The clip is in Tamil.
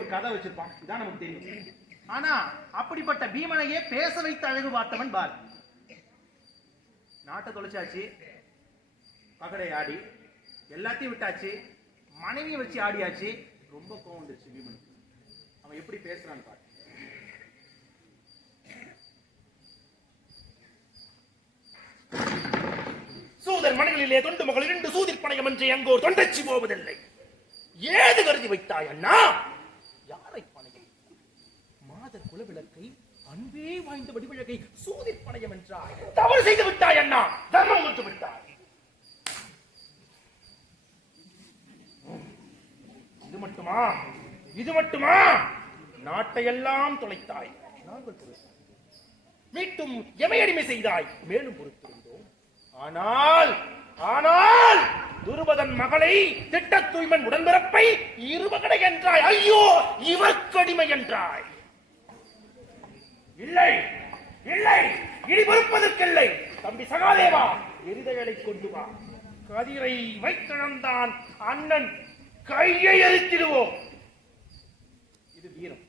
ஒரு கதை வச்சிருப்பான், இதான் நமக்கு தெரியும். ஆனா அப்படிப்பட்ட பீமனையே பேச வைத்த அழகு பார்த்தவன் பார். நாட்டை தொலைச்சாச்சு, பகடை ஆடி எல்லாத்தையும் விட்டாச்சு, மனைவியை வச்சு ஆடியாச்சு. ரொம்ப கோவம் வந்துருச்சு பீமனுக்கு. அவன் எப்படி பேசுறான்னு பாரு. சூதர் மனைகளிலே தொண்டு மகள் 2 சூதிர் பணையம் என்று அங்கோர் தொண்டச்சி போவதில்லை. ஏது கருதி வைத்தாய் அண்ணா? யாரை பணையம்? மாதர் குலவிளக்கை, அன்பே வாய்ந்த வடிவிழகை சூதிர் பணையம் என்றாய். தவறு செய்து விட்டாய் அண்ணா, தர்மம் விட்டு விட்டாய். இது மட்டுமா? நாட்டையெல்லாம் தொலைத்தாய், நாங்கள் தொலைத்தாய். மீட்டும் எமையடிமை செய்தாய், மேலும் பொறுத்திருந்தோம். ஆனால் துருபதன் மகளை திட்ட தூய்மன் உடன்பிறப்பை இருமகடை என்றாய். ஐயோ, இவர்க்கடிமை என்றாய். இல்லை இல்லை, இனி பொறுப்பதற்கில்லை. தம்பி சகாதேவா, எரிதழலை கொண்டு வா. கதிரை வைத்திழந்தான் அண்ணன் கையை எரித்திடுவோம். இது வீரம்.